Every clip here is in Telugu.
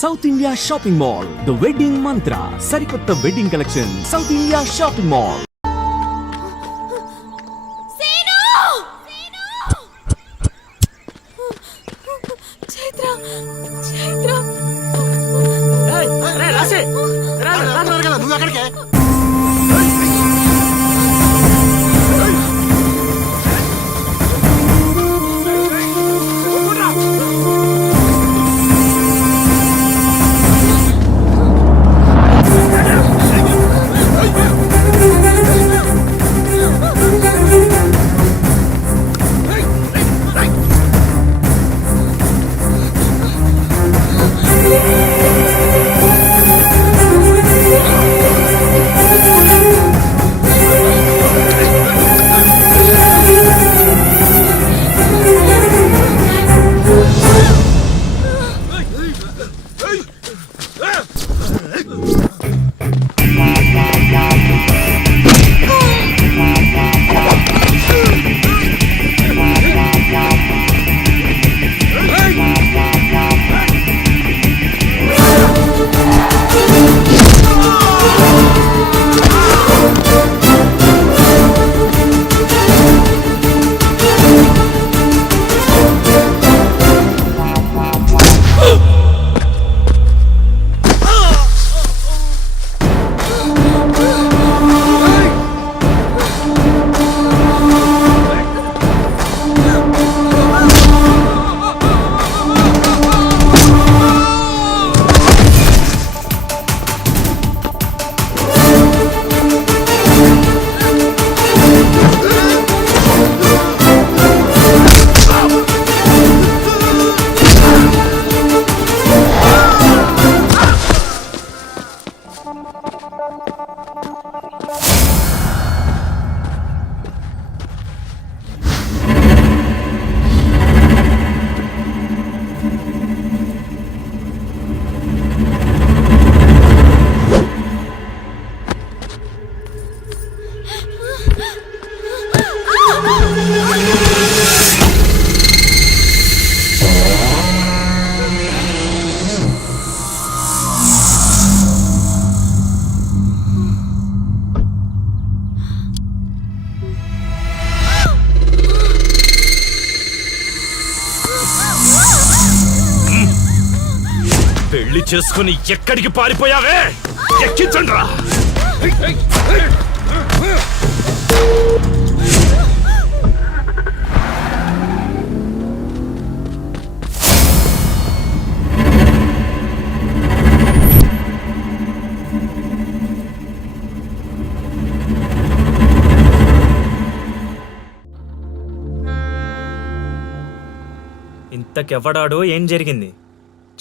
South India shopping mall, the wedding మంత్ర, సరికొత్త wedding collection, south India shopping mall. నువ్వు అక్కడికే పెళ్లి చేసుకుని ఎక్కడికి పారిపోయావే? ఎక్కించండి రా. ఇంతకెవ్వడాడో ఏం జరిగింది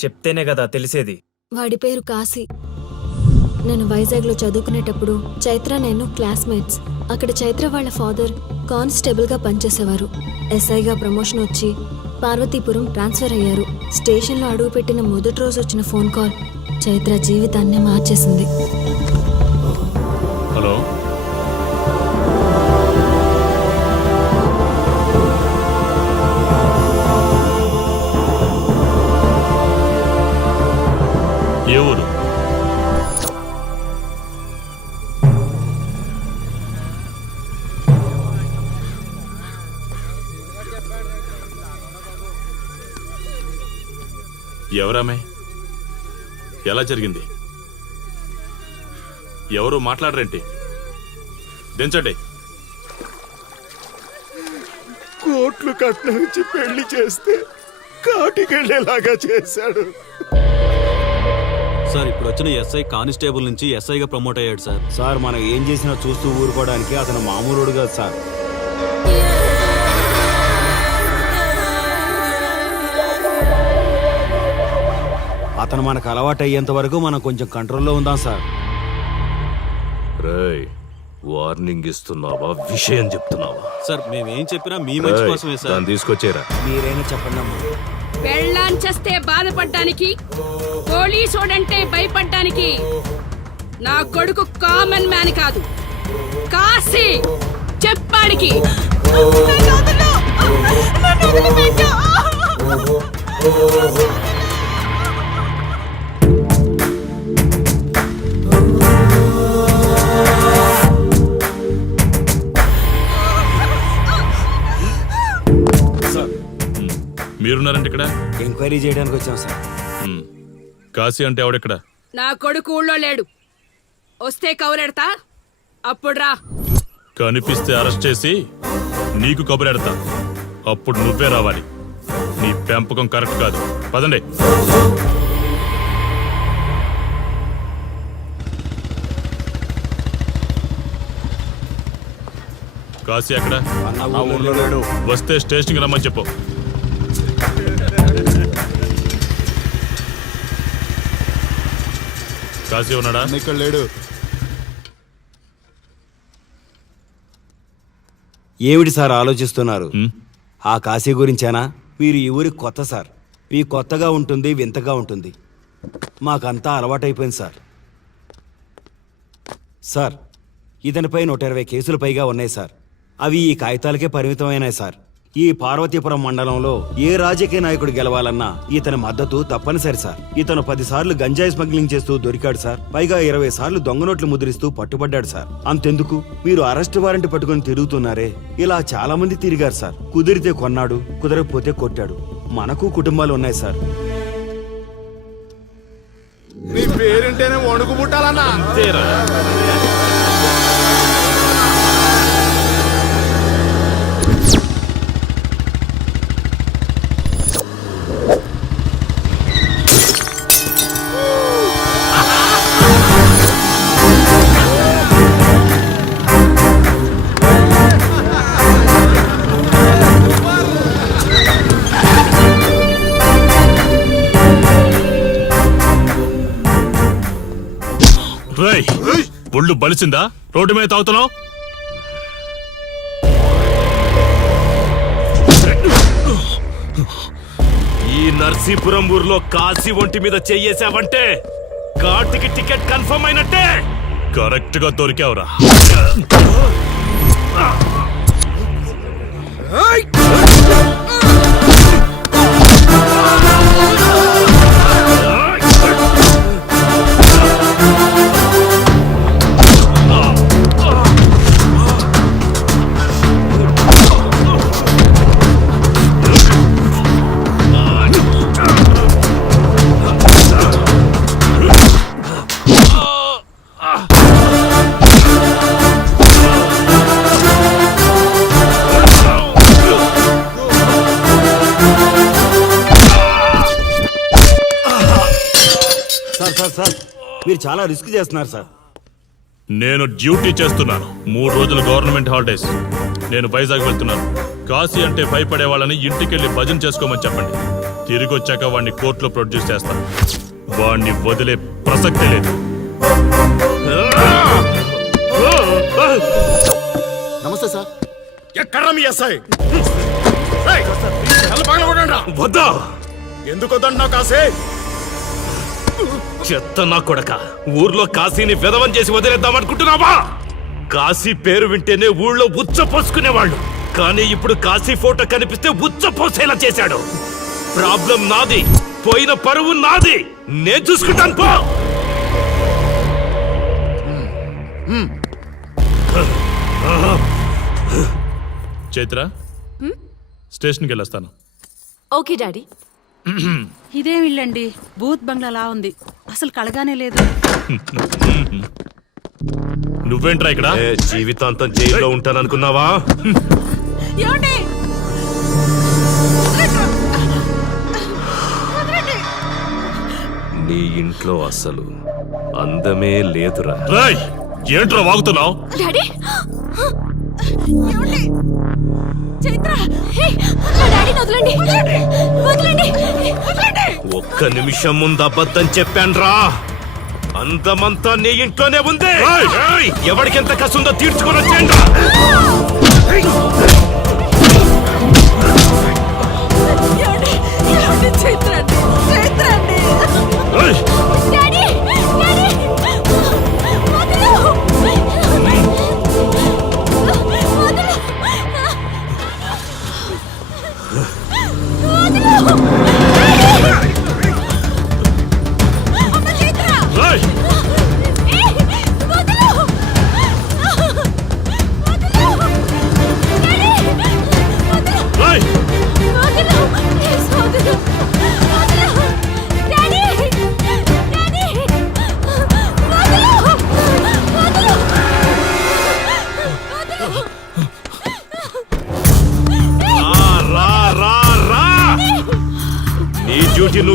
చెప్తేనే కదా తెలిసేది. వాడి పేరు కాశీ. నేను వైజాగ్లో చదువుకునేటప్పుడు చైత్ర నేను క్లాస్మేట్స్. అక్కడ చైత్ర వాళ్ళ ఫాదర్ కానిస్టేబుల్గా పనిచేసేవారు. ఎస్ఐగా ప్రమోషన్ వచ్చి పార్వతీపురం ట్రాన్స్ఫర్ అయ్యారు. స్టేషన్లో అడుగుపెట్టిన మొదటి రోజు వచ్చిన ఫోన్ కాల్ చైత్ర జీవితాన్ని మార్చేసింది. హలో, ఎవరు? ఎవరామే? ఎలా జరిగింది? ఎవరు మాట్లాడరేంటి? దించండి. కోట్లు కట్టించి పెళ్లి చేస్తే కాటికెళ్ళేలాగా చేశాడు సార్. ఇప్పుడు వచ్చిన ఎస్ఐ కానిస్టేబుల్ నుంచి ఎస్ఐగా ప్రమోట్ అయ్యాడు సార్. సార్ మనం ఏం చేసినా చూస్తూ ఊరుకోవడానికి అతను మామూలుడు కాదు సార్. అతను మనకు అలవాటు అయ్యేంత వరకు మనం కొంచెం కంట్రోల్లో ఉందాం సార్. రేయ్, వార్నింగ్ ఇస్తున్నావా? విషయం చెప్తున్నావా? సార్ మేమేం చెప్పినా మీ మంచి కోసమే సార్. దాన్ని తీసుకొచ్చేరా. మీరైనా చెప్పండి అమ్మా. పెళ్ళాంచేస్తే బాధపడ్డానికి, పోలీసోడంటే భయపడ్డానికి నా కొడుకు కామన్ మ్యాన్ కాదు, కాశీ. చెప్పాడికి మీరున్నారంటే ఇక్కడ ఎంక్వైరీ చేయడానికి వచ్చాం సార్. కాశీ అంటే ఎవడెక్కడ? నా కొడుకు ఊళ్ళో లేడు. వస్తే కౌరెడతా, అప్పుడు రా. కనిపిస్తే అరెస్ట్ చేసి నీకు కబురెడతా. అప్పుడు నువ్వే రావాలి. నీ పెంపకం కరెక్ట్ కాదు. పదండి. కాశీ ఎక్కడ? అన్న ఊర్లో లేడు. వస్తే స్టేషన్కి రమ్మని చెప్పు. కాశీ ఉన్నాడా? ఇక్కడ లేడు. ఏమిటి సార్ ఆలోచిస్తున్నారు? హ్మ్? ఆ కాశీ గురించేనా? మీరు ఈ ఊరికి కొత్త సార్. మీ కొత్తగా ఉంటుంది, వింతగా ఉంటుంది. మాకంతా అలవాటైపోయింది సార్. సార్, ఇతనిపై 120 కేసులు పైగా ఉన్నాయి సార్. అవి ఈ కాగితాలకే పరిమితమైనాయి సార్. ఈ పార్వతీపురం మండలంలో ఏ రాజకీయ నాయకుడు గెలవాలన్నా ఇతని మద్దతు తప్పనిసరి సార్. ఇతను 10 సార్లు గంజాయి స్మగ్లింగ్ చేస్తూ దొరికాడు సార్. పైగా 20 సార్లు దొంగ నోట్లు ముద్రిస్తూ పట్టుబడ్డాడు సార్. అంతెందుకు, మీరు అరెస్ట్ వారెంట్ పట్టుకుని తిరుగుతున్నారే, ఇలా చాలా మంది తిరిగారు సార్. కుదిరితే కొన్నాడు, కుదరకపోతే కొట్టాడు. మనకు కుటుంబాలు ఉన్నాయి సార్. నీ పేరుంటేనే వణుకు పుట్టాలన్నా. అంతేరా. రేయ్, ఒళ్ళు బలిసిందా? రోడ్డు మీద తాగుతున్నావు? ఈ నర్సీపురం ఊర్లో కాశీ ఒంటి మీద చెయ్యేసావంటే కార్తికి టికెట్ కన్ఫర్మ్ అయినట్టే. కరెక్ట్ గా దొరికావురా. సార్ సార్ సార్, మీరు చాలా రిస్క్ చేస్తున్నారు సార్. నేను డ్యూటీ చేస్తున్నాను. 3 రోజులు గవర్నమెంట్ హాలిడేస్. నేను వైజాగ్ వెళ్తున్నాను. కాశీ అంటే భయపడే వాళ్ళని ఇంటికెళ్ళి భజన చేసుకోమని చెప్పండి. తిరిగి వచ్చాక వాడిని కోర్టులో ప్రొడ్యూస్ చేస్తాను. వాడిని వదిలే ప్రసక్తే లేదు. నమస్తే సార్. ఎక్కడ మీ ఎస్ఐ? వద్దా? ఎందుకు వద్దన్నావు కాశీ? చెత్త నా కొడక. ఊర్లో కాశీని విధవం చేసి వదిలేద్దామనుకుంటున్నావా? కాశీ పేరు వింటేనే ఊళ్ళో ఉచ్చ పోసుకునేవాళ్ళు. కానీ ఇప్పుడు కాశీ ఫోటో కనిపిస్తే ఉచ్చ పోసేలా చేశాడు. ప్రాబ్లం నాది, పోయిన పరువు నాది. నేను చూసుకుంటాను పో. చైత్ర, స్టేషన్కి వెళ్ళొస్తాను. Okay daddy. ఇదేం ఇల్లండి, బూత్ బంగ్లాలా ఉంది. అసలు కళగానే లేదు. నువ్వేంట్రా ఇక్కడ? జీవితాంతం జైల్లో ఉంటాననుకున్నావా? ఏమండి? నీ ఇంట్లో అసలు అందమే లేదురా. ఏంట్రా వాగుతున్నావు? డాడీ, ఏమండి? చైత్ర, మా డాడీని వదలండి. వదలండి. ఒక్క నిమిషం ముందు అబద్ధం చెప్పాన్రా. అందమంతా నీ ఇంట్లోనే ఉంది. ఎవరికెంత కసుందో తీర్చుకొని వచ్చేయండి. చైత్ర చైత్ర అండి. డాడీ, డాడీ, వదలు. వదలు.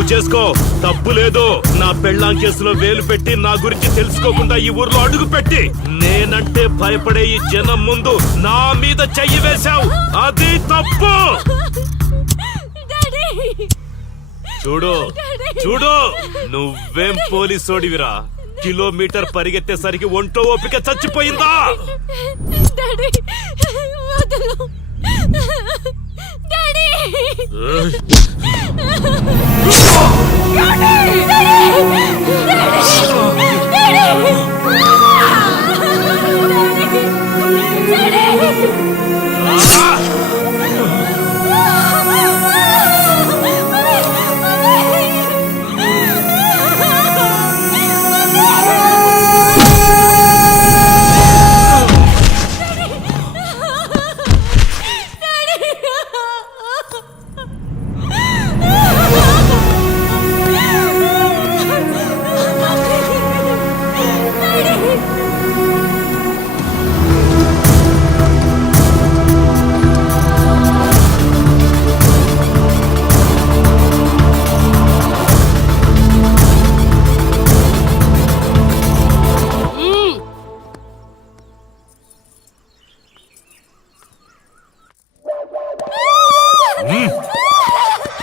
నువ్వు చేసుకో, తప్పు లేదు. నా పెళ్ళాం కేసులో వేలు పెట్టి నా గురించి తెలుసుకోకుండా ఈ ఊర్లో అడుగు పెట్టి నేనంటే భయపడే ఈ జనం ముందు నా మీద చెయ్యి వేశావు, అది తప్పు. చూడు చూడు, నువ్వేం పోలీసోడివిరా? కిలోమీటర్ పరిగెత్తేసరికి ఒంట్లో ఓపిక చచ్చిపోయిందా?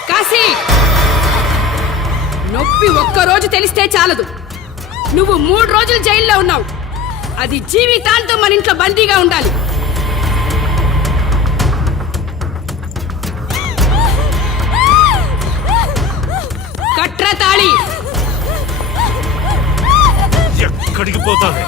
కాశీ, నొప్పి ఒక్కరోజు తెలిస్తే చాలదు. నువ్వు 3 రోజులు జైల్లో ఉన్నావు. అది జీవితాంతం మన ఇంట్లో బందీగా ఉండాలి. కట్రా తాళి. ఎక్కడికి పోతావే?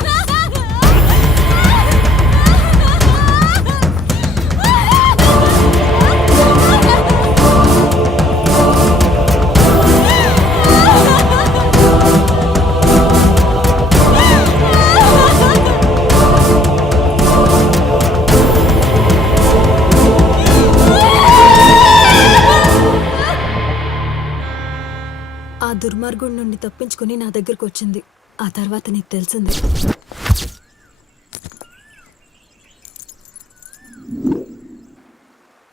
ఆ దుర్మార్గుడి నుండి తప్పించుకుని నా దగ్గరకు వచ్చింది. ఆ తర్వాత నీకు తెలిసింది.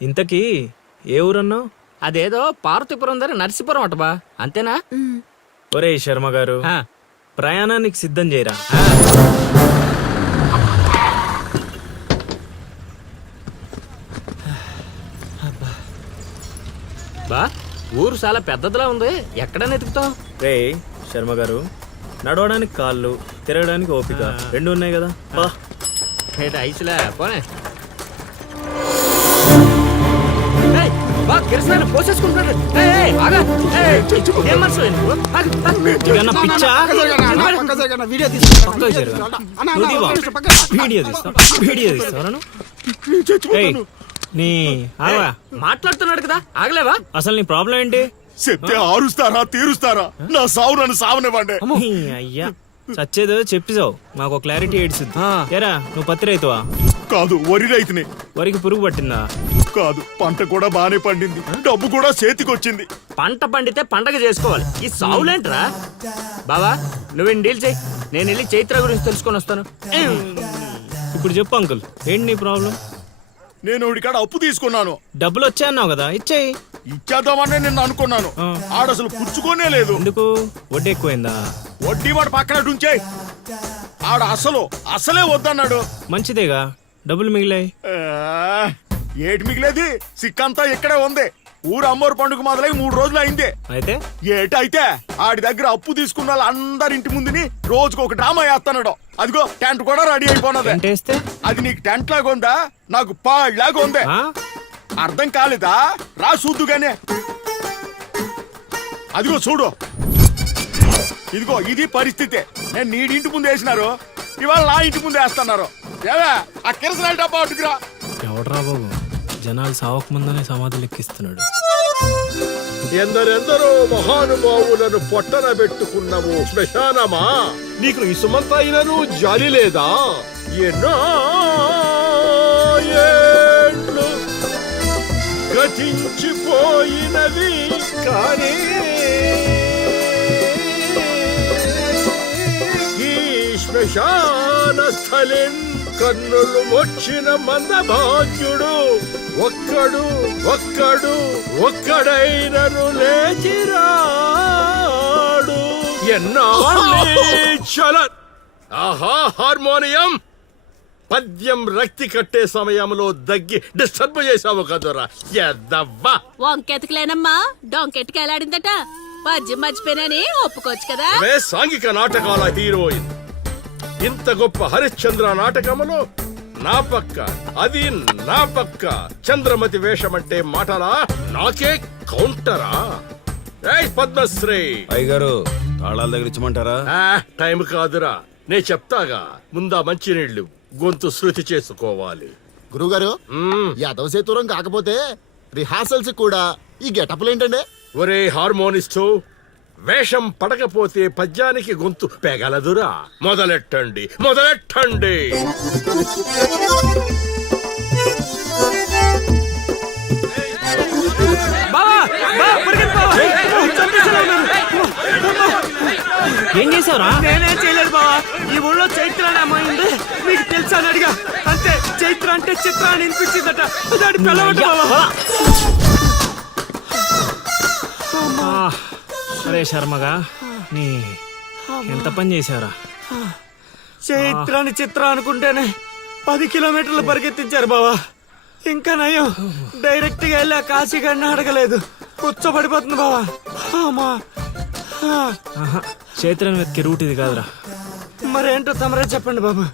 ఇంతకీ ఏ ఊరన్నావు? అదేదో పార్వతీపురం దగ్గర నర్సీపురం అటబా, అంతేనా? ఒరే శర్మ గారు, ప్రయాణానికి సిద్ధం చేయరా. బా, ఊరు చాలా పెద్దదిలా ఉంది. ఎక్కడ ఎతుకుతావు? రే శర్మ గారు, నడవడానికి కాళ్ళు, తిరగడానికి ఓపిక 2 ఉన్నాయి కదా. పా. ఐసులే పోనే. కిరసనాలు పోసేసుకుంటున్నాడు. ఇదన్నా పిచ్చా? వీడియో తీస్తావా? నీ ఆగా మాట్లాడుతున్నాడు కదా, ఆగలేవా? అసలు నీ ప్రాబ్లం ఏంటి? చెప్తే ఆరుస్తారా తీరుస్తారా? నా సావు నన్ను సావనివ్వండి. నీ అయ్యా, చచ్చేదో చెప్పిసావు. మాకు క్లారిటీ ఏడ్చింది. ఏరా, నువ్వు పత్తి రైతువా? కాదు, వరి రైతుని. వరికి పురుగు పట్టిందా? కాదు, పంట కూడా బానే పండింది, డబ్బు కూడా చేతికొచ్చింది. పంట పండితే పండగ చేసుకోవాలి. ఈ సావులేంట్రా? బావా, నువ్వేం డీల్ చేయి, నేను వెళ్ళి చైత్ర గురించి తెలుసుకొని వస్తాను. ఇప్పుడు చెప్పు అంకుల్, ఏంటి నీ ప్రాబ్లం? నేను కాడ అప్పు తీసుకున్నాను. డబ్బులు వచ్చాయన్నావు కదా, ఇచ్చేయి. ఇచ్చేద్దామని నేను అనుకున్నాను. ఆడసలు పుచ్చుకోనే లేదు. ఎందుకు? వడ్డీ ఎక్కువైందా? వడ్డీ వాడు పక్కన ఉంచాయి. ఆడ అసలే వద్దన్నాడు. మంచిదేగా, డబ్బులు మిగిలాయి. ఏటి మిగిలేది? సిక్కంతా ఇక్కడే ఉంది. ఊరు అమ్మోరు పండుగ మొదలై 3 రోజులు అయింది. అయితే ఏటైతే ఆడి దగ్గర అప్పు తీసుకున్న వాళ్ళు అందరి ఇంటి ముందుని రోజుకు ఒక డ్రామా వేస్తున్నాడు. అదిగో టెంట్ కూడా రెడీ అయిపోయినది. టెంట్ అది నీకు టెంట్ లాగా ఉందా, నాకు పాళ్ళలాగా ఉంది. అర్థం కాలేదా? రా చూద్దుగానే. అదిగో చూడు, ఇదిగో ఇది పరిస్థితి. నేను నీడింటి ముందు వేసినారు, ఇవాళ నా ఇంటి ముందు వేస్తున్నారు. ఏవే, ఆ కిరసనాయిల డబ్బా అటుకురా. ఎవడరా బాబు, జనాలు సావక ముందనే సమాధులు ఎక్కిస్తున్నాడు. ఎందరెందరో మహానుభావులను పొట్టన పెట్టుకున్నాము శ్మశానమా. నీకు ఇసుమంతైనను జాలి లేదా? ఎన్నో ఏండ్లు గతించిపోయినవి కానీ ఈ శ్మశాన స్థలిన్ కన్నులు వచ్చిన మందభాగ్యుడు ఒక్కడైనను లేచిరా. ఆహా హార్మోనియం పద్యం రక్తి కట్టే సమయంలో దగ్గి డిస్టర్బ్ చేసావు కదరా ఎద్దవ్వా. వంకెతకలేనమ్మా డొంకెట్టుకెళ్ళాడిందట పద్యం మర్చిపోయినని ఒప్పుకోవచ్చు కదా. అవే సాంఘిక నాటకాల హీరోయిన్. ఇంత గొప్ప హరిశ్చంద్ర నాటకములో నా పక్క అది నా పక్క చంద్రమతి వేషమంటే మాటలా నాకే కౌంటరా. ఏయ్ పద్మశ్రీ అయ్యగారు తాళాల దగ్గర ఇచ్చమంటారా? టైం కాదురా, నే చెప్తాగా. ముందా మంచినీళ్ళు గొంతు శృతి చేసుకోవాలి. గురుగారు యాదవ సేతురం కాకపోతే రిహార్సల్స్ కూడా ఈ గెటప్లు ఏంటండి? ఒరే హార్మోనిస్టు, వేషం పడకపోతే పద్యానికి గొంతు పెగలదురా. మొదలెట్టండి మొదలెట్టండి. ఏం చేసావురా? నేనేం చేయలేదు బావా. ఈ ఊళ్ళో చైత్ర అనే అమ్మాయి ఉంది, మీకు తెలుసా అని అడిగా. అంతే, చైత్ర అంటే చిత్ర అని వినిపించిందట. దాని పిల్లవట బావా. అరే శర్మగా, నీ ఎంత పని చేశారా? చైత్రాన్ని చిత్ర అనుకుంటేనే 10 కిలోమీటర్లు పరిగెత్తించారు బావా. ఇంకా నయం, డైరెక్ట్ గా వెళ్ళా కాశీగాడిని అడగలేదు. కూర్చోబడిపోతుంది బావా. చైత్రని వెతికి రూట్ ఇది కాదురా. మరేంటో తమరే చెప్పండి బాబు.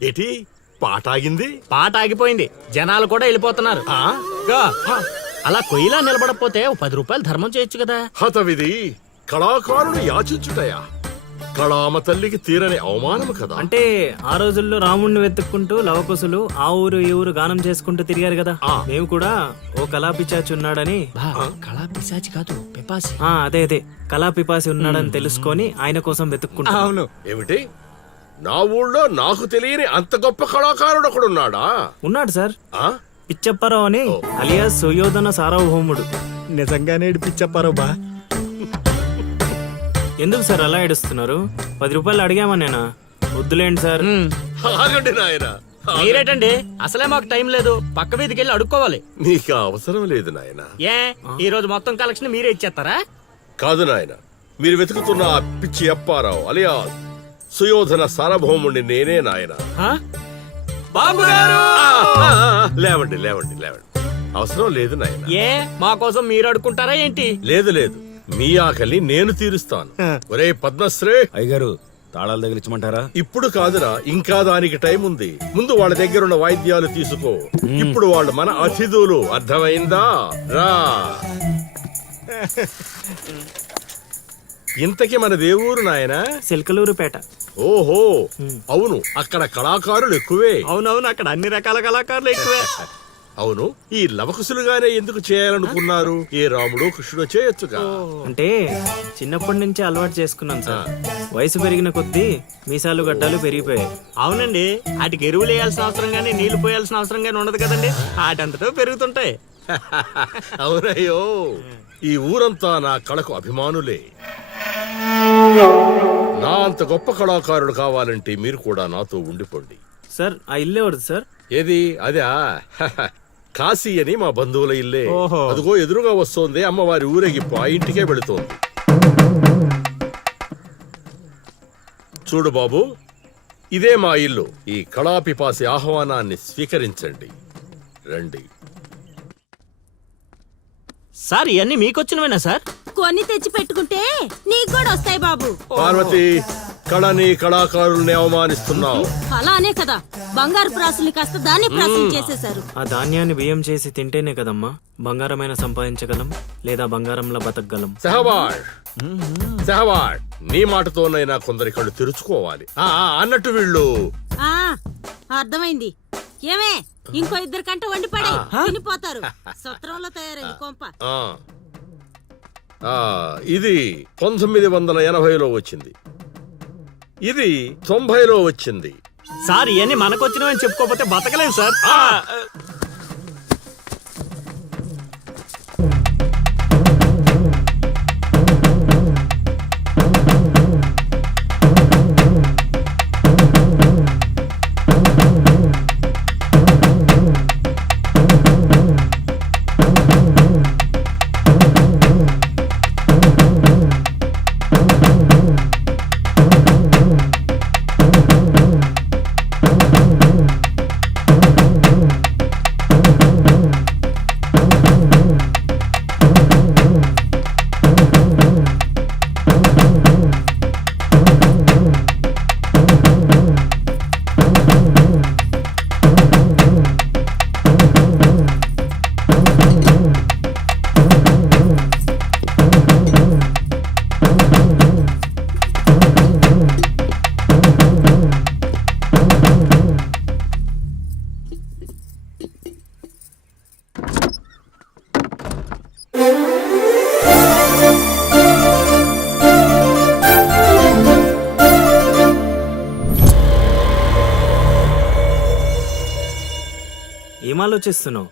ఏటి పాట ఆగింది? పాట ఆగిపోయింది, జనాలు కూడా వెళ్ళిపోతున్నారు. అలా కొయ్యిలా నిలబడకపోతే 10 రూపాయలు ధర్మం చేయొచ్చు కదా. హతవిధి కళాకారుడు యాచించుటయా? కళామ తల్లికి తీరని అవమానము కదా. అంటే ఆ రోజుల్లో రాముణ్ణి వెతుక్కుంటూ లవకుశులు ఆ ఊరు ఈ ఊరు గానం చేసుకుంటూ తిరిగారు కదా. మేము కూడా ఓ కళా పిశాచి ఉన్నాడని. కళా పిశాచి కాదు, పిపాసి. అదే అదే, కళా పిపాసి ఉన్నాడని తెలుసుకొని ఆయన కోసం వెతుక్కుంటా. అవును. ఏమిటి, నా ఊళ్ళో నాకు తెలియని అంత గొప్ప కళాకారుడు ఒకడున్నాడా? ఉన్నాడు సార్, పిచ్చప్పారావు అని అలియాస్ సుయోధన సార్వభౌముడు. నిజంగానే పిచ్చప్పారావు బా. ఎందుకు సార్ అలా ఏడుస్తున్నారు? 10 రూపాయలు అడిగామా నేనా? వద్దులేండి సార్. ఆగండి నాయన. మీరేటండి, అసలే మాకు టైం లేదు. పక్క వీధికి వెళ్ళి అడుక్కోవాలి. నీకు అవసరం లేదు నాయన. ఏ ఈ రోజు మొత్తం కలెక్షన్ మీరే ఇచ్చేస్తారా? కాదు నాయన, మీరు వెతుకుతున్న ఆ పిచ్చి అప్పారావు అలియా సుయోధన సార్వభౌముడిని నేనే నాయన. బాబు గారు, లేవండి లేవండి లేవండి. అవసరం లేదు నాయన. ఏ మా కోసం మీరు అడుక్కుంటారా ఏంటి? లేదు లేదు, మీ ఆకలి నేను తీరుస్తాను. ఒరే పద్మశ్రీ, అయ్యగారు తాళాల దగ్గర ఇచ్చమంటారా? ఇప్పుడు కాదురా, ఇంకా దానికి టైం ఉంది. ముందు వాళ్ళ దగ్గరున్న వాయిద్యాలు తీసుకో. ఇప్పుడు వాళ్ళు మన అతిథులు, అర్థమైందా? రా. ఇంతకీ మన దేవురు నాయనా? సిల్కలూరుపేట. ఓహో, అవును, అక్కడ కళాకారులు ఎక్కువే. అవునవును, అక్కడ అన్ని రకాల కళాకారులు ఎక్కువే. అవును, ఈ లవకుశులుగానే ఎందుకు చేయాలనుకున్నారు? ఏ రాముడు కృష్ణుడు చేయొచ్చుగా. అంటే చిన్నప్పటి నుంచి అలవాటు చేసుకున్నాను సార్. వయసు పెరిగిన కొద్దీ మీసాలు గడ్డాలు పెరిగిపోయాయి. అవునండి, వాటికి ఎరువులు వేయాల్సిన అవసరం గానీ నీళ్లు పోయాల్సిన అవసరం గానీ ఉండదు కదండి. వాటంతటో పెరుగుతుంటాయి. అవునయ్యో, ఈ ఊరంతా నా కళకు అభిమానులే. నా అంత గొప్ప కళాకారుడు కావాలంటే మీరు కూడా నాతో ఉండిపోండి. సార్ ఆ ఇల్లే వద్దు సార్. ఏది? అదా, కాశీ అని మా బంధువుల ఇల్లే. అదిగో ఎదురుగా వస్తోంది అమ్మవారి ఊరేగింపు, ఆ ఇంటికే వెళుతోంది. చూడు బాబు, ఇదే మా ఇల్లు. ఈ కళాపిపాసి ఆహ్వానాన్ని స్వీకరించండి. రండి సార్ ఇవన్నీ మీకొచ్చినవేనా సార్? కొన్ని తెచ్చి పెట్టుకుంటే నీకు కూడా వస్తాయి బాబు. పార్వతి, కళని కళాకారుల్ని అవమానిస్తున్నావు. అలానే కదా బంగారు ప్రాసులు కాస్త దాన్ని ప్రాసులు చేసేశారు. ఆ ధాన్యాన్ని బియ్యం చేసి తింటేనే కదమ్మా బంగారమైన సంపాదించగలం లేదా బంగారంలో బతకగలం. సెహవాడ్ సెహవాడ్, నీ మాటతోనైనా కొందరి కళ్ళు తెరుచుకోవాలి. అన్నట్టు వీళ్ళు ఆ అర్థమైంది. ఏమే ఇంకో ఇద్దరు కంట వండి పడే తినిపోతారు. సత్రంలో తయారైంది కొంప. ఇది 1980లో వచ్చింది, ఇది 90లో వచ్చింది. సార్ ఇవన్నీ మనకొచ్చినవని చెప్పుకోకపోతే బతకలేం సార్. ఏం ఆలోచిస్తున్నావు?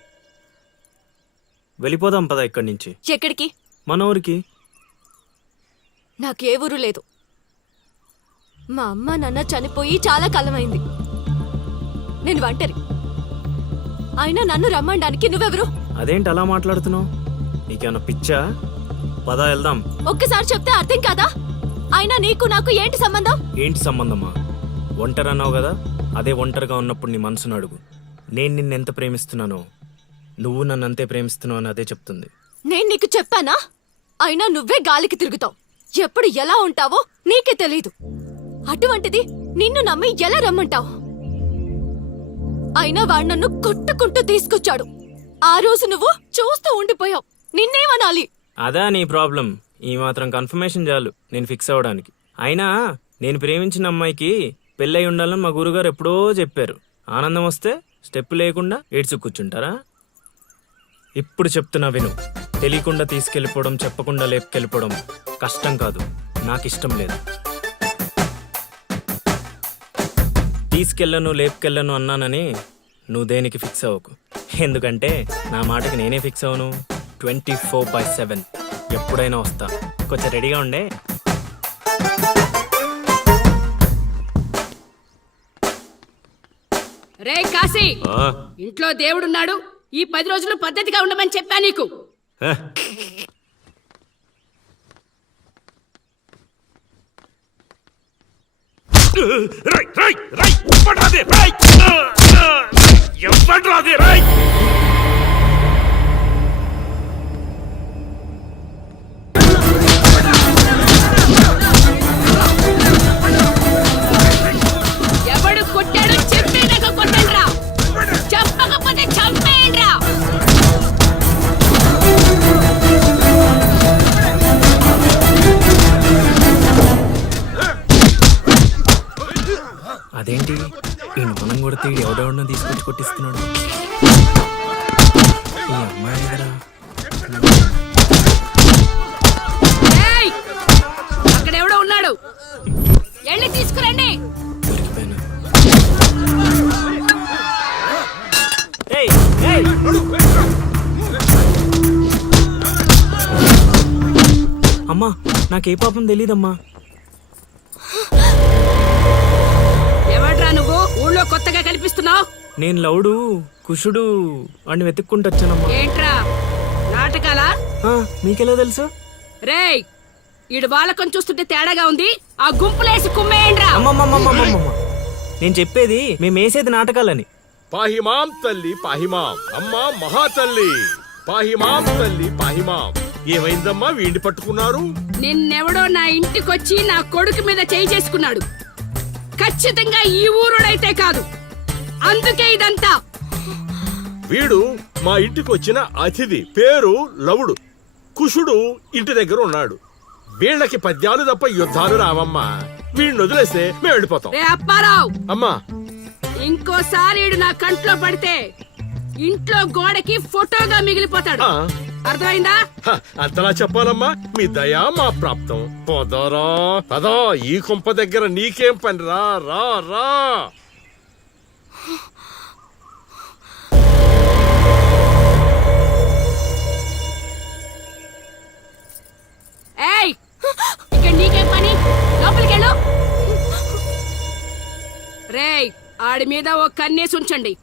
వెళ్ళిపోదాం పద ఇక్కడి నుంచి. ఎక్కడికి? మన ఊరికి. నాకే ఊరు లేదు. మా అమ్మ నాన్న చనిపోయి చాలా కాలమైంది. నేను ఒంటరి. అయినా నన్ను రమ్మడానికి నువ్వెవరు? అదేంటి అలా మాట్లాడుతున్నావు? నీకేమన్నా పిచ్చా? పద వెళ్దాం. ఒక్కసారి చెప్తే అర్థం కాదా? అయినా నీకు నాకు ఏంటి సంబంధం? ఏంటి సంబంధమా? ఒంటరి అన్నావు కదా, అదే ఒంటరిగా ఉన్నప్పుడు నీ మనసును అడుగు. నేను నిన్నెంత ప్రేమిస్తున్నానో నువ్వు నన్ను అంతే ప్రేమిస్తున్నావు అని అదే చెప్తుంది. నేను నీకు చెప్పానా? అయినా నువ్వే గాలికి తిరుగుతావు. ఎప్పుడు ఎలా ఉంటావో నీకే తెలీదు. అటువంటిది నిన్ను నమ్మి ఎలా రమ్మంటావు? అయినా వాడు నన్ను కొట్టుకుంటూ తీసుకొచ్చాడు. ఆ రోజు నువ్వు చూస్తూ ఉండిపోయావు. నిన్నేమనాలి? అదా నీ ప్రాబ్లం? ఈ మాత్రం కన్ఫర్మేషన్ చాలు నేను ఫిక్స్ అవ్వడానికి. అయినా నేను ప్రేమించిన అమ్మాయికి పెళ్ళై ఉండాలని మా గురుగారు ఎప్పుడో చెప్పారు. ఆనందం వస్తే స్టెప్ లేకుండా ఏడ్చు కూర్చుంటారా? ఇప్పుడు చెప్తున్నా విను. తెలియకుండా తీసుకెళ్ళిపోవడం, చెప్పకుండా లేపుకెళ్ళిపోవడం కష్టం కాదు, నాకు ఇష్టం లేదు. తీసుకెళ్ళను లేపుకెళ్ళను అన్నానని నువ్వు దేనికి ఫిక్స్ అవ్వకు. ఎందుకంటే నా మాటకి నేనే ఫిక్స్ అవను. 24/7 ఎప్పుడైనా వస్తా. కొంచెం రెడీగా ఉండే. రే కాశీ, ఇంట్లో దేవుడున్నాడు. ఈ 10 రోజులు పద్ధతిగా ఉండమని చెప్పా నీకు. ఎవడు కొట్టాడో చెప్పేదాకా కొట్టండ్రా, చెప్పకపోతే చంపేయండ్రా. అదేంటి ఈ మనం కొడితే ఎవడెవడో తీసుకొచ్చి కొట్టిస్తున్నాడు? ఈ అమ్మాయి కదా. ఏయ్, అక్కడెవడో ఉన్నాడు, వెళ్ళి తీసుకురండి. దొరికిపోయాను. ఏయ్, ఏయ్. అమ్మా నాకే పాపం తెలీదమ్మా. ఎవడ్రా నువ్వు? ఊళ్ళో కొత్తగా కనిపిస్తున్నావు. నేను లౌడు కుషుడు అని వెతుక్కుంటూ వచ్చానమ్మా. ఏంట్రా నాటకాలా? మీకెలా తెలుసు? రేయ్, ఈడు వాళ్ళకం చూస్తుంటే తేడాగా ఉంది. ఆ గుంపులేసి కుమ్మేయండ్రా. అమ్మమ్మమ్మమ్మమ్మమ్మ, నేను చెప్పేది మేము వేసేది నాటకాలని. పాహిమాం తల్లి పాహిమాం, అమ్మా మహాతల్లి పాహిమాం తల్లి పాహిమాం. ఏమైందమ్మా వీడిని పట్టుకున్నారు? నిన్నెవడో నా ఇంటికొచ్చి నా కొడుకు మీద చేయి చేసుకున్నాడు. ఖచ్చితంగా ఈ ఊరుడైతే కాదు, అందుకే ఇదంతా. వీడు మా ఇంటికి వచ్చిన అతిథి, పేరు లవుడు. కుషుడు ఇంటి దగ్గర ఉన్నాడు. వీళ్ళకి పద్యాలు తప్ప యుద్ధాలు రావమ్మా. వీడిని వదిలేస్తే మేము వెళ్ళిపోతాం. రే అప్పారావు, అమ్మా ఇంకోసారి ఈడు నా కంట్లో పడితే ఇంట్లో గోడకి ఫోటోగా మిగిలిపోతాడు. ఆ, అర్థమైందా? హ, అంతలా చెప్పాలమ్మా. మీ దయా మా ప్రాప్తం. పోదారా పదా, ఈ కుంప దగ్గర నీకేం పని? రా రా రా. ఏయ్, ఇక్కడ నీకేం పని? లోపలికెళ్ళు. రేయ్, ఆడి మీద ఓ కన్నేసి ఉంచండి.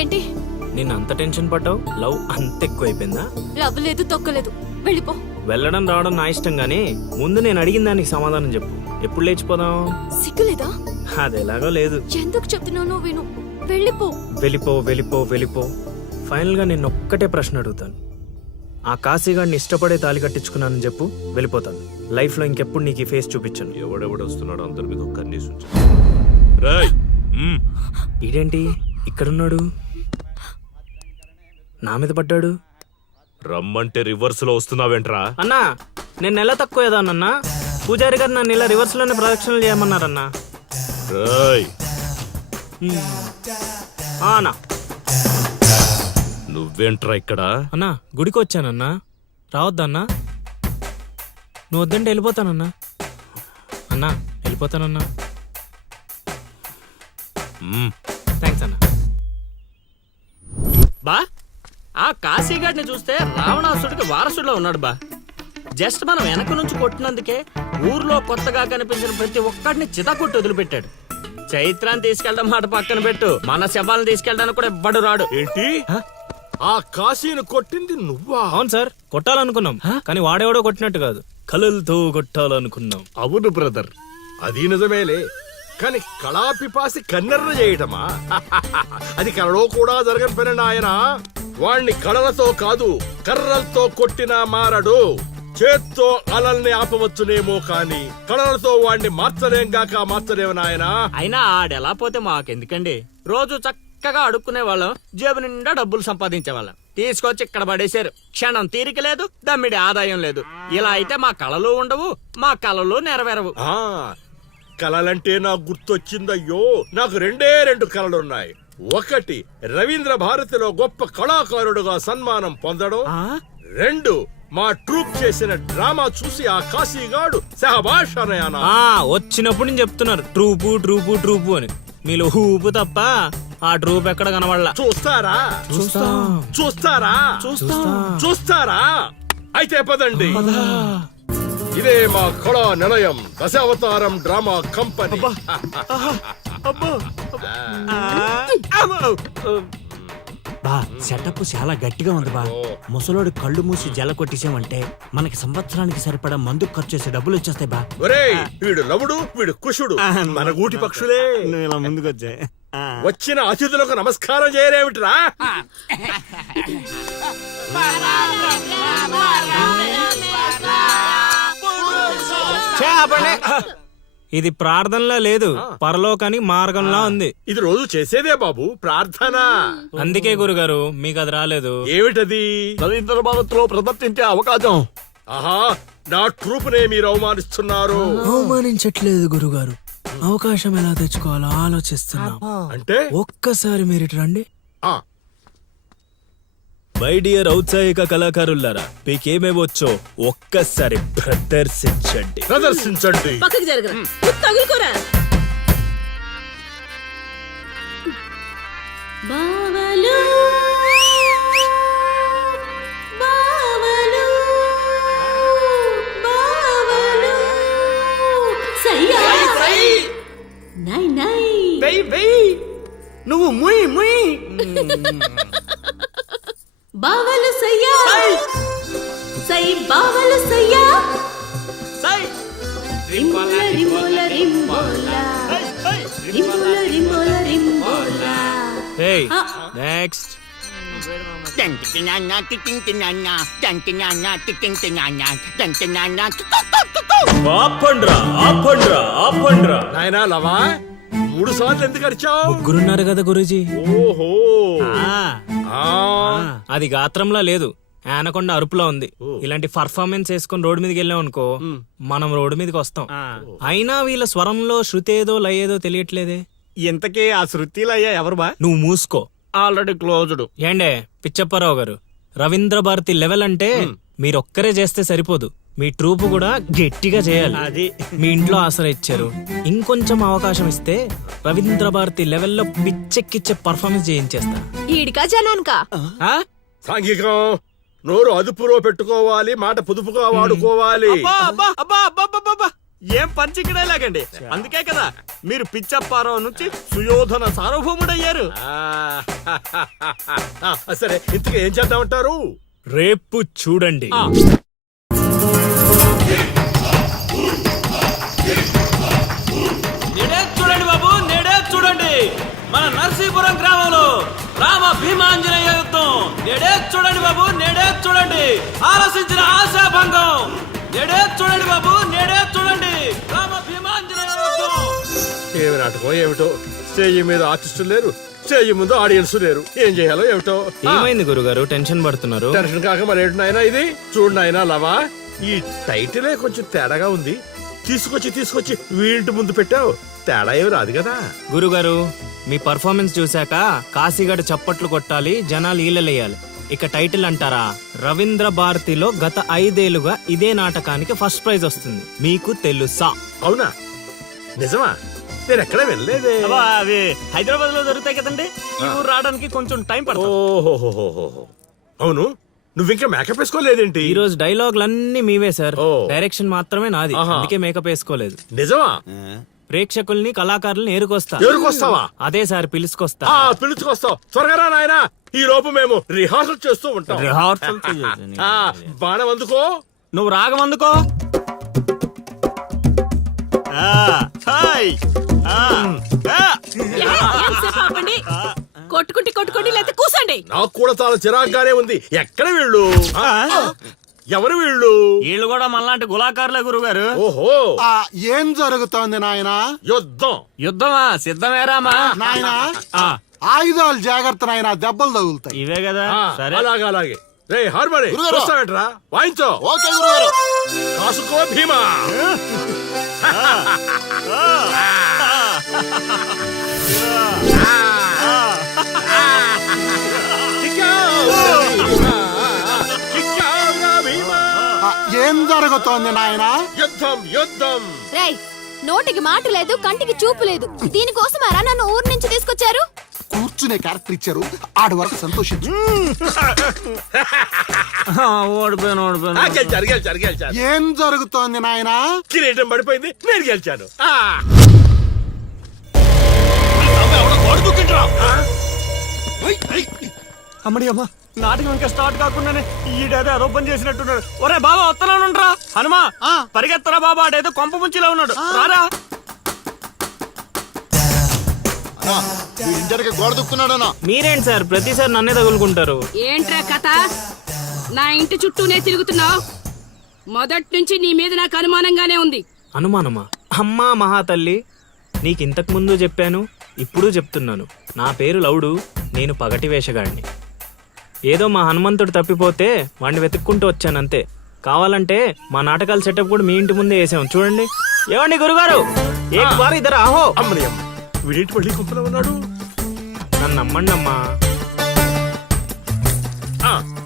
ఏంటి నిన్ను అంత టెన్షన్ పడ్డావు? లవ్ అంత ఎక్కువైపోయిందా? లవ్ లేదు తొక్కలేదు, వెళ్ళిపో. వెళ్ళడం రావడం నా ఇష్టం గానీ ముందు నేను అడిగిన దానికి సమాధానం చెప్పు. ఎప్పుడు లేచిపోదాం? సిగ్గులేదా? అది ఎలాగో లేదు. ఎందుకు చెప్తున్నావు? విను, వెళ్ళిపో. వెళ్ళిపో వెళ్ళిపో వెళ్ళిపో. ఫైనల్ గా నేను ఒక్కటే ప్రశ్న అడుగుతాను. ఆ కాశీగాడిని ఇష్టపడే తాళి కట్టించుకున్నానని చెప్పు, వెళ్ళిపోతాను. లైఫ్ లో ఇంకెప్పుడు నీకు ఈ ఫేస్ చూపించను. ఎవడెవడొస్తున్నాడు అందరి మీద ఒక కన్నేసి ఉంచు. రేయ్, ఇదేంటి ఇక్కడున్నాడు? నా మీద పడ్డాడు. రమ్మంటే రివర్స్ లో వస్తున్నావేంట్రా? అన్నా, నేను నెల తక్కువ ఏదానన్నా. పూజారి గారు నన్ను ఇలా రివర్స్ లోనే ప్రదక్షిణలు చేయమన్నారన్నా. రేయ్, అన్నా నువ్వేంట్రా ఇక్కడ? అన్నా, గుడికి వచ్చానన్నా. రావద్దన్నా? నువ్వు వద్దంటే వెళ్ళిపోతానన్నా. అన్నా, వెళ్ళిపోతానన్నా. థ్యాంక్స్ అన్నా. బా, ఆ కాశీగాడిని చూస్తే రావణాసుడికి వారసుడిలో ఉన్నాడు బా. జస్ట్ మనం వెనక నుంచి కొట్టినందుకే ఊర్లో కొత్తగా కనిపించిన ప్రతి ఒక్కడిని చితకొట్టి వదిలిపెట్టాడు. చైత్రాన్ని తీసుకెళ్ళడం మాట పక్కన పెట్టు, మన శవాలను తీసుకెళ్ళడానికి కూడా ఎవ్వడు రాడు. ఏంటి? ఆ కాశీని కొట్టింది నువ్వా? అవును సార్, కొట్టాలనుకున్నాం కానీ వాడెవడో కొట్టినట్టు కాదు, కలలతో కొట్టాలనుకున్నాం. అవును బ్రదర్, అది నిజమేలే. కానీ కళాపిపాసి కన్నెర్ర చేయటమా? అది కళలో కూడా జరగని పని నాయనా. వాణ్ణి కళలతో కాదు, కర్రలతో కొట్టినా మారడు. చేత్తో అలల్ని ఆపవచ్చునేమో కాని కళలతో వాణ్ణి మార్చలేంగాక మార్చలేము నాయనా. అయినా ఆడెలా పోతే మాకెందుకండి? రోజు చక్కగా అడుక్కునే వాళ్ళం, జేబు నిండా డబ్బులు సంపాదించే వాళ్ళం. తీసుకొచ్చి ఇక్కడ పడేశారు. క్షణం తీరిక లేదు, దమ్మిడి ఆదాయం లేదు. ఇలా అయితే మా కళలు ఉండవు, మా కళలు నెరవేరవు. ఆ కళలంటే నాకు గుర్తొచ్చిందయ్యో. నాకు రెండు కళలున్నాయి. ఒకటి, రవీంద్ర భారతిలో గొప్ప కళాకారుడుగా సన్మానం పొందడం. 2, మా ట్రూప్ చేసిన డ్రామా చూసి ఆ కాశీగాడు సహబాష్ అనయానా. వచ్చినప్పుడు నేను చెప్తున్నారు ట్రూపు ట్రూపు ట్రూపు అని. మీలో ఊపు తప్ప ఆ ట్రూప్ ఎక్కడ కనబడలా. చూస్తారా? చూస్తారా? అయితే పదండి. ఇదే మా కళా నిలయం, దశావతారం డ్రామా కంపెనీ. బా, సెటప్ చాలా గట్టిగా ఉంది బా. ముసలోడు కళ్ళు మూసి జల కొట్టేసామంటే మనకి సంవత్సరానికి సరిపడా మందు ఖర్చు చేసే డబ్బులు వచ్చేస్తాయి బా. ఒరేయ్, వీడు లవుడు, వీడు కుషుడు, మన గూటి పక్షులే. ఇలా ముందుకు వచ్చా. వచ్చిన అతిథులకు నమస్కారం చేయరేమిట్రా? ఇది ప్రార్థనలా లేదు, పరలోకానికి మార్గంలా ఉంది. ఇది రోజు చేసేదే బాబు ప్రార్థన. అందుకే గురుగారు మీకు అది రాలేదు. ఏమిటది? రవీంద్ర భారతిలో ప్రదర్శించే అవకాశం. ఆహా, నా ట్రూపునే మీరు అవమానిస్తున్నారు. అవమానించట్లేదు గురుగారు, అవకాశం ఎలా తెచ్చుకోవాలో ఆలోచిస్తున్నాం. అంటే ఒక్కసారి మీరు ఇటు రండి. ఆ, మై డియర్ ఔత్సాహిక కళాకారులారా, మీకేమేమొచ్చో ఒక్కసారి ప్రదర్శించండి. పక్కకి జరగరా, తగులుకోరా. బావలు బావలు బావలు సయ్యా నై నై నువ్వు ముయ్ ముయ్. బావలు సయ్యా సై బావలు సయ్యా సై. రింబోల రింబోల రింబోల రింబోల రింబోల రింబోల. Hey next. ఆపండ్రా ఆపండ్రా ఆపండ్రా. నాయనా లవా 3 సార్లు ఎందుకు అరిచావు? ముగ్గురున్నారు కదా గురూజీ. ఓహో ఆ. అది గాత్రంలా లేదు, ఆనకొండ అరుపులా ఉంది. ఇలాంటి పర్ఫార్మెన్స్ వేసుకొని రోడ్డు మీదకి వెళ్ళాం అనుకో, మనం రోడ్డు మీదకి వస్తాం. అయినా వీళ్ళ స్వరంలో శృతి ఏదో లయ ఏదో తెలియట్లేదే. ఇంతకీ ఆ శృతిలో అయ్యా ఎవరు బా? నువ్వు మూసుకో. Already closed. ఏండే పిచ్చప్పారావు గారు, రవీంద్ర భారతి లెవెల్ అంటే మీరొక్కరే చేస్తే సరిపోదు, మీ ట్రూప్ కూడా గట్టిగా చేయాలి. అది మీ ఇంట్లో ఆసరా ఇచ్చారు, ఇంకొంచెం అవకాశం ఇస్తే రవీంద్ర భారతి లెవెల్లో పిచ్చెక్కిచ్చే పర్ఫార్మెన్స్ చేయించేస్తా. ఈడికా జనాన్కా? ఆ? సాంఘికం నోరు అదుపులో పెట్టుకోవాలి, మాట పొదుపుగా వాడుకోవాలి. అబ్బా, అబ్బా, అబ్బా, అబ్బా, అబ్బా, అబ్బా. ఏం పంచికడే లాగండి. అందుకే కదా మీరు పిచ్చప్పారావు నుంచి సుయోధన సార్వభౌముడయ్యారు. సరే ఇంతకీ ఏం చేద్దామంటారు? రేపు చూడండి. నేడే చూడండి బాబు, నేడే చూడండి. మన నర్సీపురం గ్రామంలో రామ భీమాంజనేయ యుద్ధం. నేడే చూడండి బాబు, నేడే చూడండి. ఆలోచించిన ఆశాభంగం. నేడే చూడండి బాబు, నేడే చూడండి. రామ భీమాంజనేయ యుద్ధం. ఏమి నాటకం ఏమిటో, స్టేజ్ మీద ఆర్టిస్టులు లేరు, స్టేజ్ ముందు ఆడియన్స్ లేరు, ఏం చేయాలో ఏమిటో. ఏమైంది గురుగారు, టెన్షన్ పడుతున్నారు? టెన్షన్ కాక మరేంటి నాయనా ఇది? చూడు నాయనా లవా, ఈ టైటిలే కొంచెం తేడాగా ఉంది. తీసుకొచ్చి వీంటి ముందు పెట్టావు, తేడా ఏమి రాదు కదా. గురుగారు, మీ పర్ఫార్మెన్స్ చూశాక కాశీగడ చప్పట్లు కొట్టాలి, జనాలు ఈలలేయాలి. ఇక టైటిల్ అంటారా? రవీంద్ర భారతిలో గత 5 ఏళ్లుగా ఇదే నాటకానికి ఫస్ట్ ప్రైజ్ వస్తుంది. మీకు తెలుసా? అవునా? నిజమా? నేను ఎక్కడ వెళ్ళలేదే. అబ్బా, అవి హైదరాబాద్ లో దొరుకుతాయి కదండి. ఈ ఊరు రావడానికి కొంచెం టైం పడుతుంది. ఓహోహోహోహో. అవును, నువ్వింకా మేకప్ వేసుకోలేదేంటి? ఈ రోజు డైలాగులన్నీ మీవే సార్, ఓ. డైరెక్షన్ మాత్రమే నాది. ఆహా. అందుకే మేకప్ వేసుకోలేదు. నిజమా? ప్రేక్షకుల్ని కళాకారుల్ని ఏరుకొస్తా. ఎవరికొస్తావా? అదే సార్ పిలుచుకొస్తా. పిలుచుకొస్తావు, త్వరగా రా నాయనా. ఈ లోపు మేము రిహార్సల్ చేస్తూ ఉంటాం. రిహార్సల్ ఆ, బాణం అందుకో. నువ్వు రాగం అందుకో. ఎంతసేపు ఆపండి? కొట్టుకుంటే లేకపోతే కూసండి. నాకు కూడా చాలా చిరాగ్గానే ఉంది. ఎక్కడ వీళ్ళు? ఎవరు వీళ్ళు? వీళ్ళు కూడా మనలాంటి గులాకారులే గురుగారు. ఓహో, ఏం జరుగుతోంది నాయనా? యుద్ధం. యుద్ధమా? సిద్ధమేరామా? నాయనా ఆయుధాలు జాగ్రత్త నాయనా, దెబ్బలు తగులుతాయి. ఇవే కదా. ఆ, సరే అలాగే రే హార్మోని వస్తావేంట్రా? వాయించో. ఓకే గురుగారు. కాసుకో భీమా. ఏం జరుగుతోంది నాయనా? యుద్ధం. రేయ్, నోటికి మాట లేదు, కంటికి చూపు లేదు. దీనికోసమారా నన్ను ఊరు నుంచి తీసుకొచ్చారు? కూర్చునే క్యారెక్టర్ ఇచ్చారు, ఆడి వరకు సంతోషించు. ఓడిపోయాను. గెలిచారు. ఏం జరుగుతోంది నాయనా? కిరీటం పడిపోయింది, నేను గెలిచాను. అమ్మడి అమ్మ, నాటకం ఇంకా స్టార్ట్ కాకుండానే ఈడేదో అదో పని చేసినట్టున్నాడు. ఒరే బాబా, వస్తున్నానుండ్రా. హనుమా, పరిగెత్తరా బాబా, ఆడేదో కొంప ముంచిలా ఉన్నాడు. రారా. ఇంటర్కి గోడ దుక్కున్నాడనా? మీరేంటి సార్ ప్రతిసారి నన్నే తగులుకుంటారు? ఏంట్రా కథ? నా ఇంటి చుట్టూనే తిరుగుతున్నావు. మొదటి నుంచి నీ మీద నాకు అనుమానంగానే ఉంది. అనుమానమా? అమ్మా మహాతల్లి, నీకింతకు ముందు చెప్పాను, ఇప్పుడు చెప్తున్నాను. నా పేరు లౌడు, నేను పగటి వేషగాడిని. ఏదో మా హనుమంతుడు తప్పిపోతే వాడిని వెతుక్కుంటూ వచ్చానంతే. కావాలంటే మా నాటకాల సెటప్ కూడా మీ ఇంటి ముందే వేసాం, చూడండి. ఏమండి గురుగారు, ఏక్ బార్ ఇద్దరు ఆహో. అమ్మని అమ్మ, వీడేంటి మళ్ళీ కుప్పలో ఉన్నాడు? నన్ను నమ్మండి అమ్మా.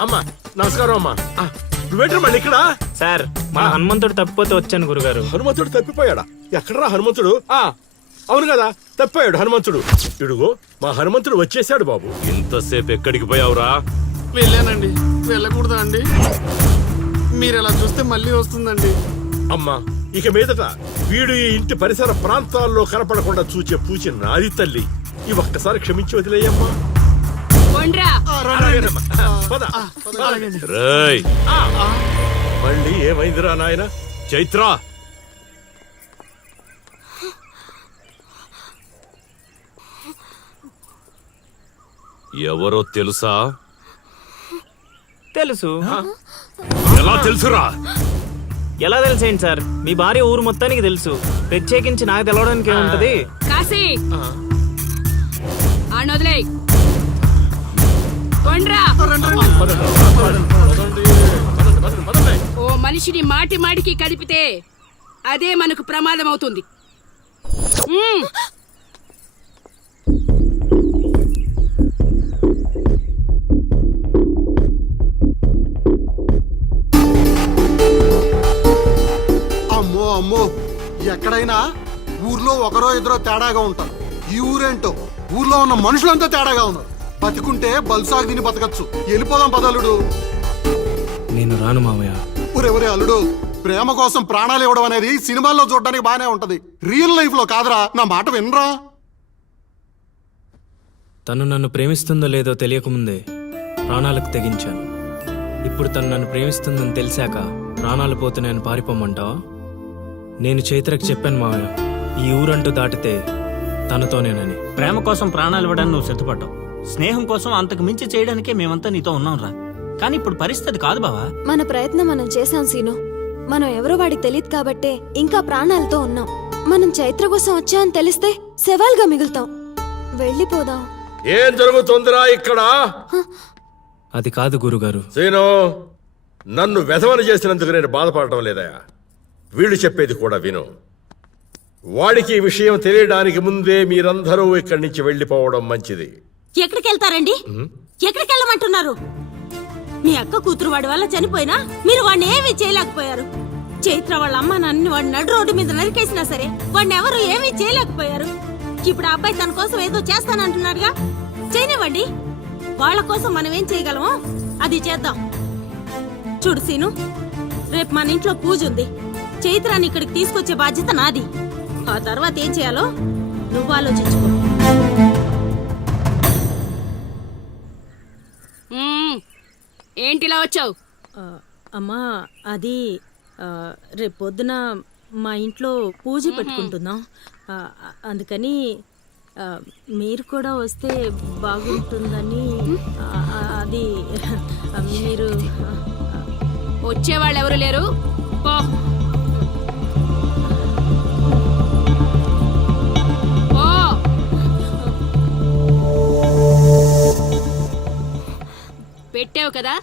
అమ్మా నమస్కారం అమ్మా. నువ్వేంటి మళ్ళీ ఇక్కడ? సార్, మా హనుమంతుడు తప్పిపోతే వచ్చాను గురుగారు. హనుమంతుడు తప్పిపోయాడా? ఎక్కడరా హనుమంతుడు? అవును కదా, తప్పిపోయాడు హనుమంతుడు. ఇడుగో మా హనుమంతుడు వచ్చేసాడు బాబు. ఇంతసేపు ఎక్కడికి పోయావురా? వెళ్ళానండి. వెళ్ళకూడదా అండి? మీరు ఎలా చూస్తే మళ్ళీ వస్తుందండి. అమ్మా, ఇక మీదట వీడు ఈ ఇంటి పరిసర ప్రాంతాల్లో కనపడకుండా చూచే పూచి నాది తల్లి. ఈ ఒక్కసారి క్షమించి వదిలేయమ్మా. కొండ్రా అలాగేనమ్మా. పద. రేయ్ మళ్ళీ ఏమైందిరా నాయన? చైత్ర, ఎవరో తెలుసా? తెలుసు. ఎలా తెలుసురా? ఎలా తెలిసేంటి సార్, మీ భార్య ఊరు మొత్తానికి తెలుసు. ప్రత్యేకించి నాకు తెలవడానికి ఏముంటది? కాశీ ఆనొదిలే కొండ్రా. ఓ మనిషిని మాటి మాటికి కదిపితే అదే మనకు ప్రమాదం అవుతుంది. అమ్మో అమ్మో, ఎక్కడైనా ఊర్లో ఒకరో ఇద్దరో తేడాగా ఉంటారు. ఈ ఊరేంటో ఊర్లో ఉన్న మనుషులంతా తేడాగా ఉన్నారు. బతికుంటే బల్సాగు తిని బతకచ్చు. వెళ్ళిపోదాం పదలుడు. నేను రాను మావయ్య. ఒరే అల్లుడు, ప్రేమ కోసం ప్రాణాలు ఇవ్వడం అనేది సినిమాల్లో చూడడానికి బానే ఉంటది, రియల్ లైఫ్ లో కాదురా. నా మాట వినరా? తను నన్ను ప్రేమిస్తుందో లేదో తెలియకముందే ప్రాణాలకు తెగించాను. ఇప్పుడు తను నన్ను ప్రేమిస్తుందని తెలిసాక ప్రాణాలు పోతున్నాయని పారిపోమంటావా? నేను చైత్రకు చెప్పాను మావయ్య, ఈ ఊరంటూ దాటితే తనతోనేనని. ప్రేమ కోసం ప్రాణాలు ఇవ్వడానికి నువ్వు సిద్ధపడ్డావు. స్నేహం కోసం అంతకు మించి చేయడానికే మేమంతా నీతో ఉన్నాం రా. కానీ ఇప్పుడు పరిస్థితి కాదు బావా. మన ప్రయత్నం మనం చేశాం సీను. మనం ఎవరో వాడికి తెలియదు కాబట్టే ఇంకా ప్రాణాలతో ఉన్నాం. మనం చైత్ర కోసం వచ్చామని తెలిస్తే శవాలుగా మిగులుతాం. వెళ్ళిపోదాం. ఏం జరుగుతుందిరా ఇక్కడ? అది కాదు గురుగారు. సీను, నన్ను వెధవని చేసినందుకు నేను బాధపడటం లేదయా. వీళ్ళు చెప్పేది కూడా విను. వాడికి ఈ విషయం తెలియడానికి ముందే మీరందరూ ఇక్కడి నుంచి వెళ్ళిపోవడం మంచిది. ఎక్కడికి వెళ్తారండి? ఎక్కడికి వెళ్ళమంటున్నారు? మీ అక్క కూతురు వాడి వల్ల చనిపోయినా మీరు వాడిని ఏమీ చేయలేకపోయారు. చైత్ర వాళ్ళ అమ్మ నాన్నని వాడి నడు రోడ్డు మీద నరికేసినా సరే వాడిని ఎవరు ఏమీ చేయలేకపోయారు. ఇప్పుడు ఆ అబ్బాయి తన కోసం ఏదో చేస్తానంటున్నాడుగా, చేయనివ్వండి. వాళ్ళ కోసం మనం ఏం చేయగలమో అది చేద్దాం. చూడు సీను, రేపు మన ఇంట్లో పూజ ఉంది. చైత్రాన్ని ఇక్కడికి తీసుకొచ్చే బాధ్యత నాది. ఆ తర్వాత ఏం చేయాలో నువ్వు ఆలోచించుకో. ఏంటిలా వచ్చావు? అమ్మా, అది రేపు పొద్దున మా ఇంట్లో పూజ పెట్టుకుంటున్నాం. అందుకని మీరు కూడా వస్తే బాగుంటుందని. అది మీరు వచ్చేవాళ్ళు ఎవరు లేరు, పో. పెట్టావు కదా,